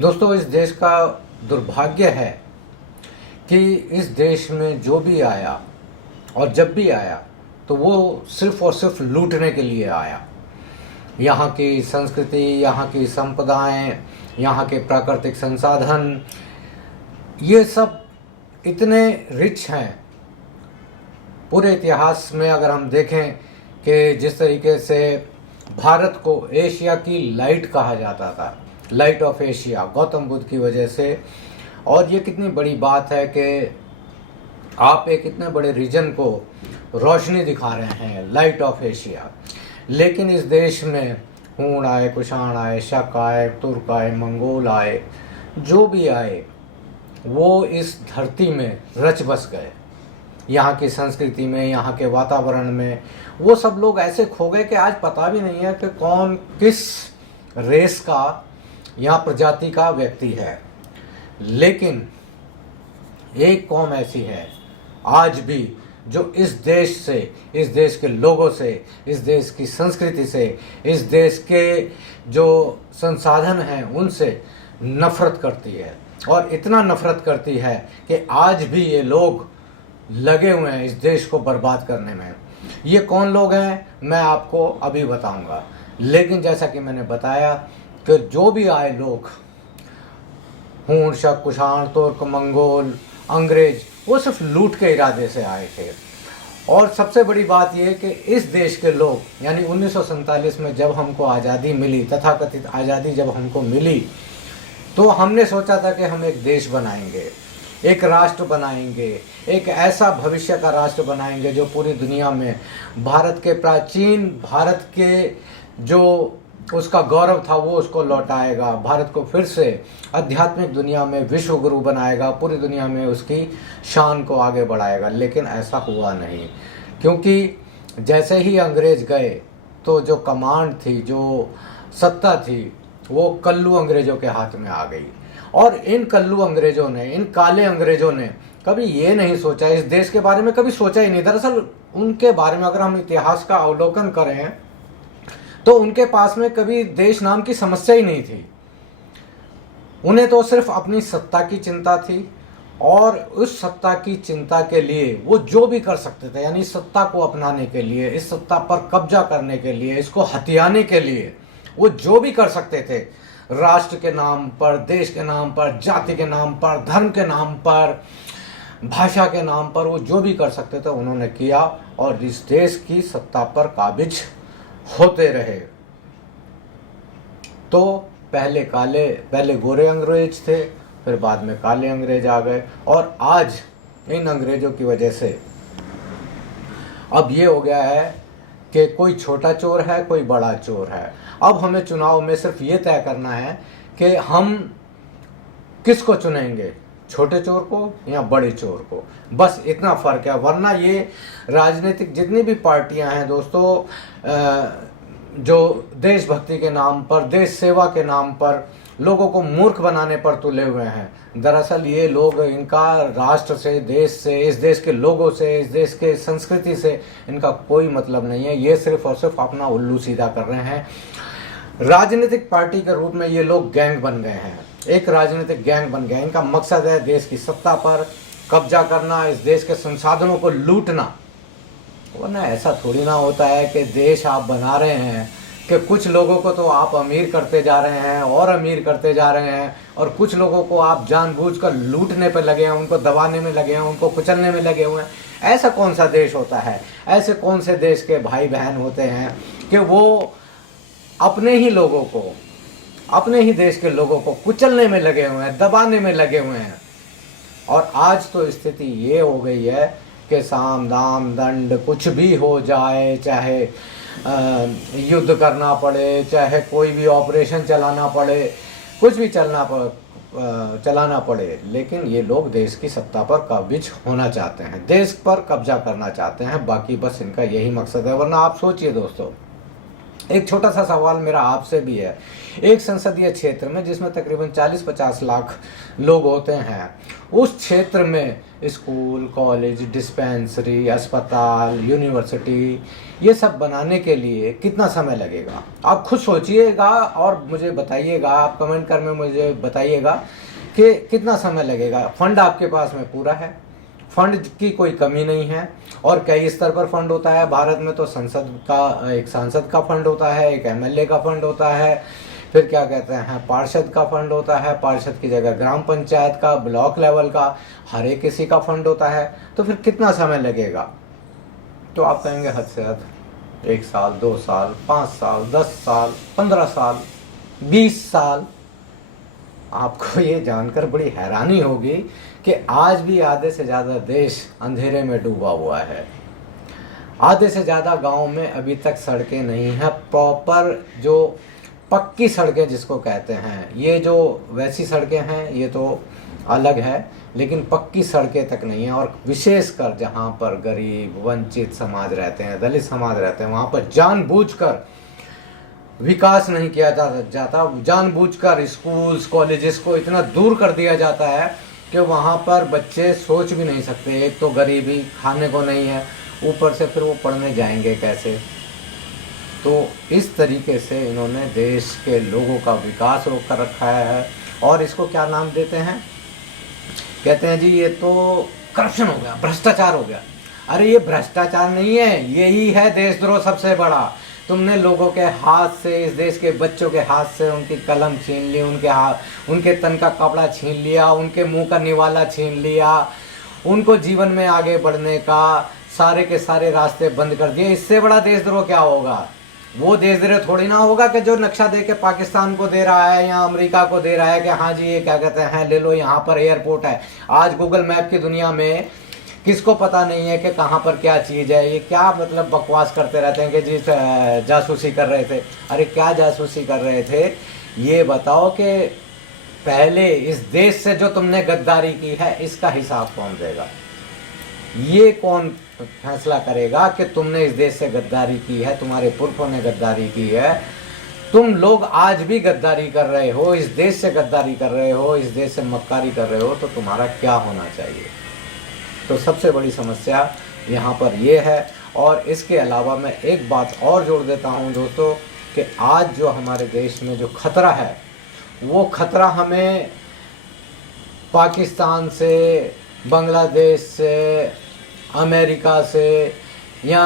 दोस्तों, इस देश का दुर्भाग्य है कि इस देश में जो भी आया और जब भी आया तो वो सिर्फ और सिर्फ लूटने के लिए आया। यहाँ की संस्कृति, यहाँ की संपदाएं, यहाँ के प्राकृतिक संसाधन, ये सब इतने रिच हैं। पूरे इतिहास में अगर हम देखें कि जिस तरीके से भारत को एशिया की लाइट कहा जाता था, light of Asia, Gautam Buddha की वजह से, और ये कितनी बड़ी बात है कि आप एक इतने बड़े रीजन को रोशनी दिखा रहे हैं, लाइट ऑफ एशिया। लेकिन इस देश में हूण आए, कुषाण आए, शक आए, तुर्क आए, मंगोल आए, जो भी आए वो इस धरती में रच बस गए। यहाँ की संस्कृति में, यहाँ के वातावरण में वो सब लोग ऐसे खो गए कि आज पता भी नहीं है कि कौन किस रेस का या प्रजाति का व्यक्ति है। लेकिन एक कौम ऐसी है आज भी जो इस देश से, इस देश के लोगों से, इस देश की संस्कृति से, इस देश के जो संसाधन हैं उनसे नफरत करती है। और इतना नफरत करती है कि आज भी ये लोग लगे हुए हैं इस देश को बर्बाद करने में। ये कौन लोग हैं मैं आपको अभी बताऊंगा। लेकिन जैसा कि मैंने बताया कि जो भी आए लोग, हूण, शक, कुषाण, तुर्क, मंगोल, अंग्रेज, वो सिर्फ लूट के इरादे से आए थे। और सबसे बड़ी बात यह है कि इस देश के लोग, यानी 1947 में जब हमको आज़ादी मिली, तथाकथित आज़ादी जब हमको मिली, तो हमने सोचा था कि हम एक देश बनाएंगे, एक राष्ट्र बनाएंगे, एक ऐसा भविष्य का राष्ट्र बनाएंगे जो पूरी दुनिया में भारत के प्राचीन, भारत के जो उसका गौरव था वो उसको लौटाएगा, भारत को फिर से आध्यात्मिक दुनिया में विश्व गुरु बनाएगा, पूरी दुनिया में उसकी शान को आगे बढ़ाएगा। लेकिन ऐसा हुआ नहीं, क्योंकि जैसे ही अंग्रेज गए तो जो कमांड थी, जो सत्ता थी, वो कल्लू अंग्रेजों के हाथ में आ गई। और इन कल्लू अंग्रेजों ने, इन काले अंग्रेजों ने कभी ये नहीं सोचा, इस देश के बारे में कभी सोचा ही नहीं। दरअसल उनके बारे में अगर हम इतिहास का अवलोकन करें तो उनके पास में कभी देश नाम की समस्या ही नहीं थी। उन्हें तो सिर्फ अपनी सत्ता की चिंता थी, और उस सत्ता की चिंता के लिए वो जो भी कर सकते थे, यानी सत्ता को अपनाने के लिए, इस सत्ता पर कब्जा करने के लिए, इसको हथियाने के लिए वो जो भी कर सकते थे, राष्ट्र के नाम पर, देश के नाम पर, जाति के नाम पर, धर्म के नाम पर, भाषा के नाम पर, वो जो भी कर सकते थे उन्होंने किया और इस देश की सत्ता पर काबिज होते रहे। तो पहले गोरे अंग्रेज थे, फिर बाद में काले अंग्रेज आ गए, और आज इन अंग्रेजों की वजह से अब ये हो गया है कि कोई छोटा चोर है, कोई बड़ा चोर है। अब हमें चुनाव में सिर्फ ये तय करना है कि हम किसको चुनेंगे, छोटे चोर को या बड़े चोर को। बस इतना फर्क है। वरना ये राजनीतिक जितनी भी पार्टियां हैं दोस्तों, जो देशभक्ति के नाम पर, देश सेवा के नाम पर लोगों को मूर्ख बनाने पर तुले हुए हैं, दरअसल ये लोग, इनका राष्ट्र से, देश से, इस देश के लोगों से, इस देश के संस्कृति से इनका कोई मतलब नहीं है। ये सिर्फ और सिर्फ अपना उल्लू सीधा कर रहे हैं। राजनीतिक पार्टी के रूप में ये लोग गैंग बन गए हैं, एक राजनीतिक गैंग बन गए। इनका मकसद है देश की सत्ता पर कब्जा करना, इस देश के संसाधनों को लूटना। वरना ऐसा थोड़ी ना होता है कि देश आप बना रहे हैं कि कुछ लोगों को तो आप अमीर करते जा रहे हैं और अमीर करते जा रहे हैं, और कुछ लोगों को आप जानबूझकर लूटने पर लगे हैं, उनको दबाने में लगे हैं, उनको कुचलने में लगे हुए हैं। ऐसा कौन सा देश होता है? ऐसे कौन से देश के भाई बहन होते हैं कि वो अपने ही लोगों को, अपने ही देश के लोगों को कुचलने में लगे हुए हैं, दबाने में लगे हुए हैं? और आज तो स्थिति ये हो गई है कि साम दाम दंड कुछ भी हो जाए, चाहे युद्ध करना पड़े, चाहे कोई भी ऑपरेशन चलाना पड़े, कुछ भी चलाना पड़े, लेकिन ये लोग देश की सत्ता पर काबिज होना चाहते हैं, देश पर कब्जा करना चाहते हैं। बाकी बस इनका यही मकसद है। वरना आप सोचिए दोस्तों, एक छोटा सा सवाल मेरा आपसे भी है, एक संसदीय क्षेत्र में जिसमें तकरीबन 40-50 लाख लोग होते हैं, उस क्षेत्र में स्कूल, कॉलेज, डिस्पेंसरी, अस्पताल, यूनिवर्सिटी, ये सब बनाने के लिए कितना समय लगेगा? आप खुद सोचिएगा और मुझे बताइएगा, आप कमेंट कर में मुझे बताइएगा कि कितना समय लगेगा। फंड आपके पास में पूरा है, फंड की कोई कमी नहीं है, और कई स्तर पर फंड होता है। भारत में तो संसद का, एक सांसद का फंड होता है, एक एमएलए का फंड होता है, फिर क्या कहते हैं पार्षद का फंड होता है, पार्षद की जगह ग्राम पंचायत का, ब्लॉक लेवल का, हर एक किसी का फंड होता है। तो फिर कितना समय लगेगा? तो आप कहेंगे हद से हद 1 साल, 2 साल, 5 साल, 10 साल, 15 साल, 20 साल। आपको ये जानकर बड़ी हैरानी होगी कि आज भी आधे से ज़्यादा देश अंधेरे में डूबा हुआ है। आधे से ज़्यादा गांव में अभी तक सड़कें नहीं हैं, प्रॉपर जो पक्की सड़कें जिसको कहते हैं। ये जो वैसी सड़कें हैं ये तो अलग है, लेकिन पक्की सड़कें तक नहीं है। और विशेषकर जहाँ पर गरीब, वंचित समाज रहते हैं, दलित समाज रहते हैं, वहाँ पर जानबूझकर विकास नहीं किया जाता। जानबूझकर स्कूल्स, कॉलेजेस को इतना दूर कर दिया जाता है कि वहाँ पर बच्चे सोच भी नहीं सकते। एक तो गरीबी, खाने को नहीं है, ऊपर से फिर वो पढ़ने जाएंगे कैसे? तो इस तरीके से इन्होंने देश के लोगों का विकास रोक कर रखा है। और इसको क्या नाम देते हैं? कहते हैं जी ये तो करप्शन हो गया, भ्रष्टाचार हो गया। अरे ये भ्रष्टाचार नहीं है, यही है देशद्रोह सबसे बड़ा। तुमने लोगों के हाथ से, इस देश के बच्चों के हाथ से उनकी कलम छीन ली, उनके तन का कपड़ा छीन लिया, उनके मुंह का निवाला छीन लिया, उनको जीवन में आगे बढ़ने का सारे के सारे रास्ते बंद कर दिए। इससे बड़ा देशद्रोह क्या होगा? वो देशद्रोह थोड़ी ना होगा कि जो नक्शा दे के पाकिस्तान को दे रहा है या अमेरिका को दे रहा है कि हाँ जी ये क्या कहते हैं ले लो, यहाँ पर एयरपोर्ट है। आज गूगल मैप की दुनिया में किसको पता नहीं है कि कहाँ पर क्या चीज़ है। ये क्या मतलब बकवास करते रहते हैं कि जी जासूसी कर रहे थे। अरे क्या जासूसी कर रहे थे? ये बताओ कि पहले इस देश से जो तुमने गद्दारी की है इसका हिसाब कौन देगा? ये कौन फैसला करेगा कि तुमने इस देश से गद्दारी की है, तुम्हारे पुरखों ने गद्दारी की है? तुम लोग आज भी गद्दारी कर रहे हो, इस देश से गद्दारी कर रहे हो, इस देश से मक्कारी कर रहे हो, तो तुम्हारा क्या होना चाहिए? तो सबसे बड़ी समस्या यहाँ पर ये है। और इसके अलावा मैं एक बात और जोड़ देता हूँ दोस्तों कि आज जो हमारे देश में जो खतरा है, वो खतरा हमें पाकिस्तान से, बांग्लादेश से, अमेरिका से या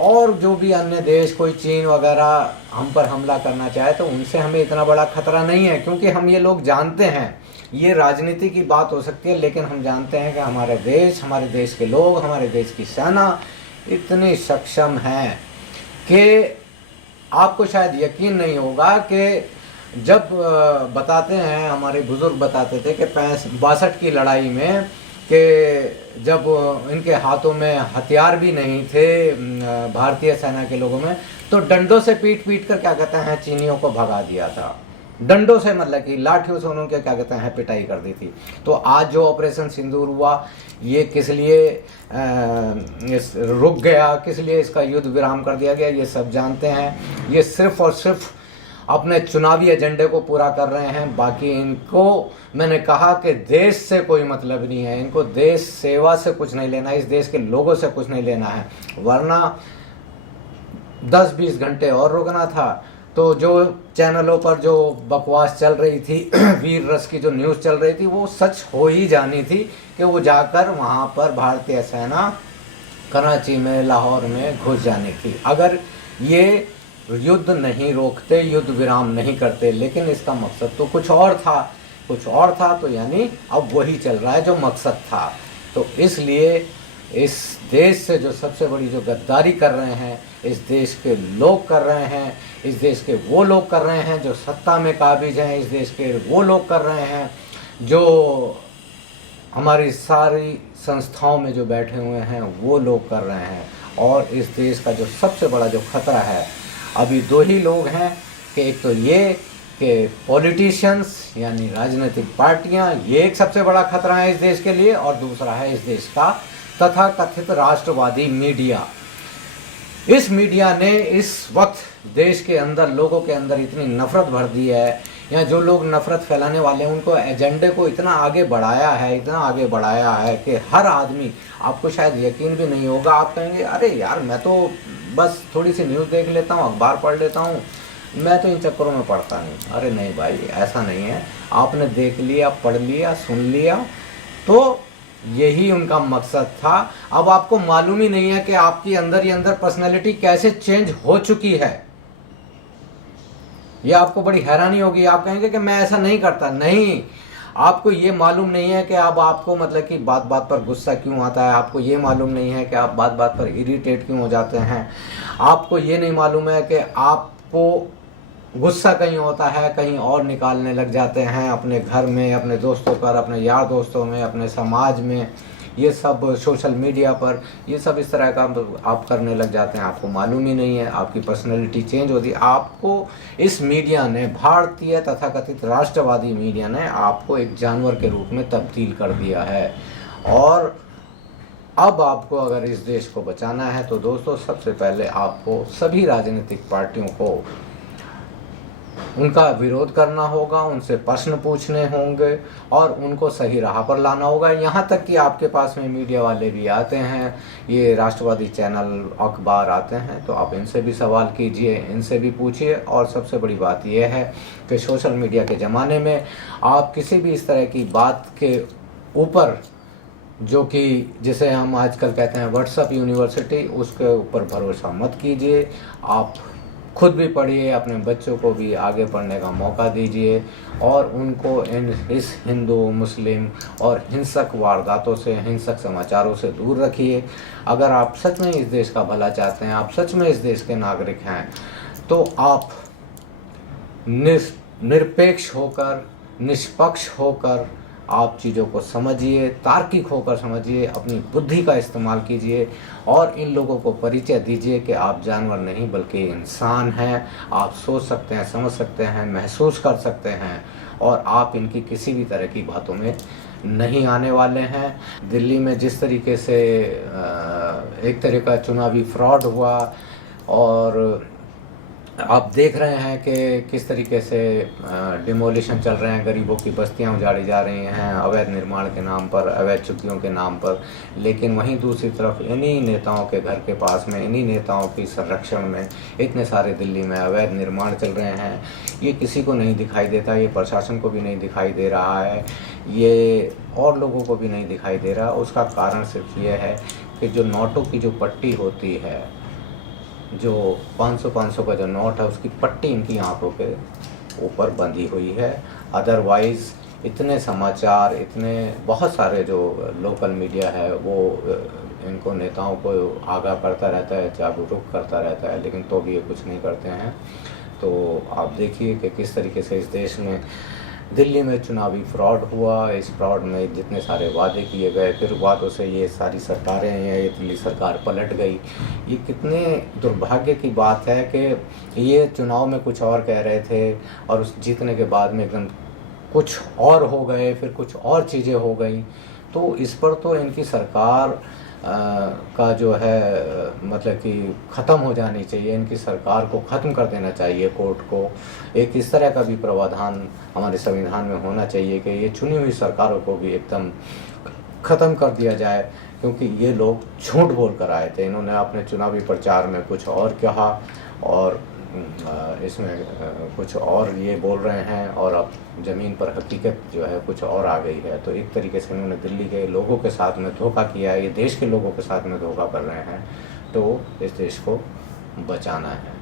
और जो भी अन्य देश, कोई चीन वगैरह हम पर हमला करना चाहे तो उनसे हमें इतना बड़ा खतरा नहीं है। क्योंकि हम ये लोग जानते हैं, ये राजनीति की बात हो सकती है, लेकिन हम जानते हैं कि हमारे देश के लोग, हमारे देश की सेना इतनी सक्षम है कि आपको शायद यकीन नहीं होगा कि जब बताते हैं, हमारे बुजुर्ग बताते थे कि 62 की लड़ाई में कि जब इनके हाथों में हथियार भी नहीं थे भारतीय सेना के लोगों में, तो डंडों से पीट कर क्या कहते हैं चीनियों को भगा दिया था। डंडों से मतलब कि लाठियों से उन्होंने क्या कहते हैं पिटाई कर दी थी। तो आज जो ऑपरेशन सिंदूर हुआ, ये किस लिए रुक गया, किस लिए इसका युद्ध विराम कर दिया गया, ये सब जानते हैं। ये सिर्फ और सिर्फ अपने चुनावी एजेंडे को पूरा कर रहे हैं। बाकी इनको मैंने कहा कि देश से कोई मतलब नहीं है, इनको देश सेवा से कुछ नहीं लेना है, इस देश के लोगों से कुछ नहीं लेना है। वरना 10-20 घंटे और रुकना था तो जो चैनलों पर जो बकवास चल रही थी वीर रस की जो न्यूज़ चल रही थी, वो सच हो ही जानी थी कि वो जाकर वहाँ पर भारतीय सेना कराची में, लाहौर में घुस जानी थी अगर ये युद्ध नहीं रोकते, युद्ध विराम नहीं करते। लेकिन इसका मकसद तो कुछ और था, तो यानी अब वही चल रहा है जो मकसद था। तो इसलिए इस देश से जो सबसे बड़ी जो गद्दारी कर रहे हैं, इस देश के लोग कर रहे हैं, इस देश के वो लोग कर रहे हैं जो सत्ता में काबिज हैं, इस देश के वो लोग कर रहे हैं जो हमारी सारी संस्थाओं में जो बैठे हुए हैं वो लोग कर रहे हैं। और इस देश का जो सबसे बड़ा जो खतरा है, अभी 2 ही लोग हैं कि एक तो ये कि पॉलिटिशियंस यानी राजनीतिक पार्टियां, ये एक सबसे बड़ा खतरा है इस देश के लिए, और दूसरा है इस देश का तथा कथित राष्ट्रवादी मीडिया। इस मीडिया ने इस वक्त देश के अंदर लोगों के अंदर इतनी नफरत भर दी है, या जो लोग नफरत फैलाने वाले हैं उनको एजेंडे को इतना आगे बढ़ाया है, इतना आगे बढ़ाया है कि हर आदमी, आपको शायद यकीन भी नहीं होगा, आप कहेंगे अरे यार मैं तो बस थोड़ी सी न्यूज़ देख लेता हूँ, अखबार पढ़ लेता हूँ, मैं तो इन चक्करों में पढ़ता नहीं। अरे नहीं भाई, ऐसा नहीं है। आपने देख लिया, पढ़ लिया, सुन लिया, तो यही उनका मकसद था। अब आपको मालूम ही नहीं है कि आपकी अंदर ही अंदर पर्सनैलिटी कैसे चेंज हो चुकी है। ये आपको बड़ी हैरानी होगी। आप कहेंगे कि मैं ऐसा नहीं करता। नहीं, आपको ये मालूम नहीं है कि अब आपको मतलब कि बात बात पर गुस्सा क्यों आता है, आपको ये मालूम नहीं है कि आप बात बात पर इरिटेट क्यों हो जाते हैं, आपको ये नहीं मालूम है कि आपको गुस्सा कहीं होता है, कहीं और निकालने लग जाते हैं, अपने घर में, अपने दोस्तों पर, अपने यार दोस्तों में, अपने समाज में, ये सब सोशल मीडिया पर, ये सब इस तरह का आप करने लग जाते हैं। आपको मालूम ही नहीं है, आपकी पर्सनैलिटी चेंज होती है। आपको इस मीडिया ने, भारतीय तथाकथित राष्ट्रवादी मीडिया ने आपको एक जानवर के रूप में तब्दील कर दिया है। और अब आपको अगर इस देश को बचाना है तो दोस्तों, सबसे पहले आपको सभी राजनीतिक पार्टियों को उनका विरोध करना होगा, उनसे प्रश्न पूछने होंगे और उनको सही राह पर लाना होगा। यहाँ तक कि आपके पास में मीडिया वाले भी आते हैं, ये राष्ट्रवादी चैनल, अखबार आते हैं, तो आप इनसे भी सवाल कीजिए, इनसे भी पूछिए। और सबसे बड़ी बात यह है कि सोशल मीडिया के ज़माने में आप किसी भी इस तरह की बात के ऊपर, जो कि जिसे हम आजकल कहते हैं व्हाट्सएप यूनिवर्सिटी, उसके ऊपर भरोसा मत कीजिए। आप खुद भी पढ़िए, अपने बच्चों को भी आगे पढ़ने का मौका दीजिए और उनको इस हिंदू, मुस्लिम और हिंसक वारदातों से, हिंसक समाचारों से दूर रखिए। अगर आप सच में इस देश का भला चाहते हैं, आप सच में इस देश के नागरिक हैं, तो आप निरपेक्ष होकर, निष्पक्ष होकर आप चीज़ों को समझिए, तार्किक होकर समझिए, अपनी बुद्धि का इस्तेमाल कीजिए और इन लोगों को परिचय दीजिए कि आप जानवर नहीं बल्कि इंसान हैं। आप सोच सकते हैं, समझ सकते हैं, महसूस कर सकते हैं और आप इनकी किसी भी तरह की बातों में नहीं आने वाले हैं। दिल्ली में जिस तरीके से एक तरह का चुनावी फ्रॉड हुआ और आप देख रहे हैं कि किस तरीके से डिमोलिशन चल रहे हैं, गरीबों की बस्तियां उजाड़ी जा रही हैं अवैध निर्माण के नाम पर, अवैध चुक्कियों के नाम पर। लेकिन वहीं दूसरी तरफ इन्हीं नेताओं के घर के पास में, इन्हीं नेताओं की संरक्षण में इतने सारे दिल्ली में अवैध निर्माण चल रहे हैं। ये किसी को नहीं दिखाई देता, ये प्रशासन को भी नहीं दिखाई दे रहा है, ये और लोगों को भी नहीं दिखाई दे रहा। उसका कारण सिर्फ ये है कि जो नोटों की जो पट्टी होती है, जो 500 का जो नोट है, उसकी पट्टी इनकी आंखों के ऊपर बंधी हुई है। अदरवाइज़ इतने समाचार, इतने बहुत सारे जो लोकल मीडिया है वो इनको, नेताओं को आगाह करता रहता है, जागरूक करता रहता है, लेकिन तो भी ये कुछ नहीं करते हैं। तो आप देखिए कि किस तरीके से इस देश में दिल्ली में चुनावी फ्रॉड हुआ। इस फ्रॉड में जितने सारे वादे किए गए, फिर वादों से ये सारी सरकारें हैं, ये दिल्ली सरकार पलट गई। ये कितने दुर्भाग्य की बात है कि ये चुनाव में कुछ और कह रहे थे और उस जीतने के बाद में एकदम कुछ और हो गए, फिर कुछ और चीज़ें हो गई। तो इस पर तो इनकी सरकार का जो है मतलब कि ख़त्म हो जानी चाहिए। इनकी सरकार को ख़त्म कर देना चाहिए। कोर्ट को एक इस तरह का भी प्रावधान हमारे संविधान में होना चाहिए कि ये चुनी हुई सरकारों को भी एकदम ख़त्म कर दिया जाए, क्योंकि ये लोग झूठ बोल कर आए थे। इन्होंने अपने चुनावी प्रचार में कुछ और कहा और इसमें कुछ और ये बोल रहे हैं और अब ज़मीन पर हकीकत जो है कुछ और आ गई है। तो एक तरीके से इन्होंने दिल्ली के लोगों के साथ में धोखा किया है, ये देश के लोगों के साथ में धोखा कर रहे हैं। तो इस देश को बचाना है।